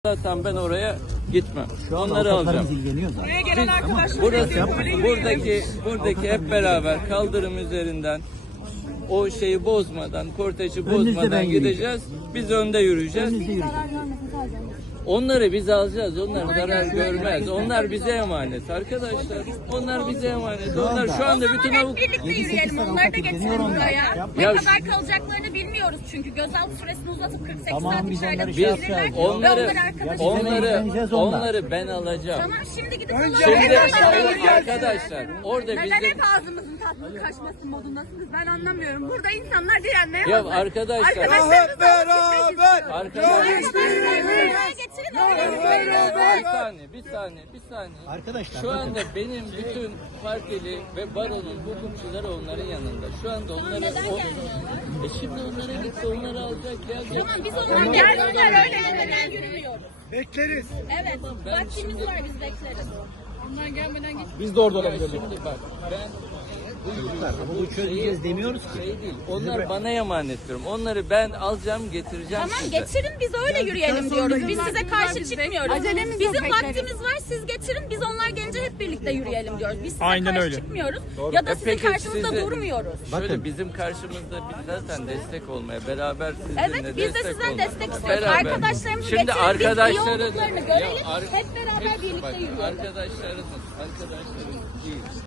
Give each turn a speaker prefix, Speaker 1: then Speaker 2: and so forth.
Speaker 1: Zaten ben oraya gitmem.
Speaker 2: Şu an
Speaker 1: onları alacağım.
Speaker 2: ilgileniyor zaten.
Speaker 3: Buraya gelen arkadaşlar
Speaker 1: Buradaki hep beraber kaldırım üzerinden o şeyi bozmadan, korteci bozmadan gideceğiz. Biz önde yürüyeceğiz. Onları biz alacağız. Onlar zarar görmez. Onlar bize emanet arkadaşlar. Onlar bize emanet. Onlar şu anda bütün
Speaker 3: hep birlikte yürüyelim. Onları da getirin buraya. Ne kadar kalacaklarını bilmiyoruz çünkü gözaltı süresini uzatıp 48 saat içeride tutabilirler.
Speaker 1: onları ben alacağım.
Speaker 3: Tamam şimdi gidip
Speaker 1: Şimdi arkadaşlar orada
Speaker 3: neden
Speaker 1: bizim
Speaker 3: hep ağzımızın tatlı kaçması modundasınız ben anlamıyorum. Burada insanlar direnmeye
Speaker 1: ya
Speaker 3: hazır.
Speaker 1: arkadaşlar
Speaker 3: Hep beraber.
Speaker 1: arkadaşlar
Speaker 3: Getirin
Speaker 1: bir saniye.
Speaker 2: Arkadaşlar
Speaker 1: Şu anda benim bütün partili ve baronun hukukçuları onların yanında. Şu anda onları şimdi onlara gitti, onları alacak, gelecek.
Speaker 3: Tamam biz onlar gelsinler öyle yürümeden yürümüyoruz.
Speaker 4: Bekleriz.
Speaker 3: Evet vaktimiz var biz bekleriz. Onlar gelmeden git.
Speaker 4: Biz de orada
Speaker 1: Ya
Speaker 4: olabiliriz.
Speaker 1: şimdi bak ben
Speaker 2: bu çözeceğiz demiyoruz ki.
Speaker 1: şey değil. Onlar bana emanet diyorum. Onları ben alacağım, getireceğim
Speaker 3: Tamam
Speaker 1: size.
Speaker 3: getirin biz öyle yürüyelim diyoruz. Biz size karşı çıkmıyoruz.
Speaker 5: Acelemiz yok,
Speaker 3: Bizim
Speaker 5: bekleriz.
Speaker 3: vaktimiz var siz getirin biz onlar gelince hep birlikte yürüyelim diyoruz. Biz size
Speaker 4: Aynen
Speaker 3: karşı
Speaker 4: öyle.
Speaker 3: çıkmıyoruz ya da sizin
Speaker 1: Peki
Speaker 3: karşınızda
Speaker 1: size-
Speaker 3: durmuyoruz.
Speaker 1: Şöyle bizim karşımızda biz zaten destek olmaya, beraber sizinle
Speaker 3: Evet biz de sizden
Speaker 1: olmaya.
Speaker 3: destek istiyoruz.
Speaker 1: Beraber.
Speaker 3: Arkadaşlarımızı
Speaker 1: Şimdi
Speaker 3: getirin biz iyi
Speaker 1: arkadaşları
Speaker 3: olduklarını görelim. Hep beraber birlikte
Speaker 1: bak,
Speaker 3: yürüyelim.
Speaker 1: arkadaşlarımız değil.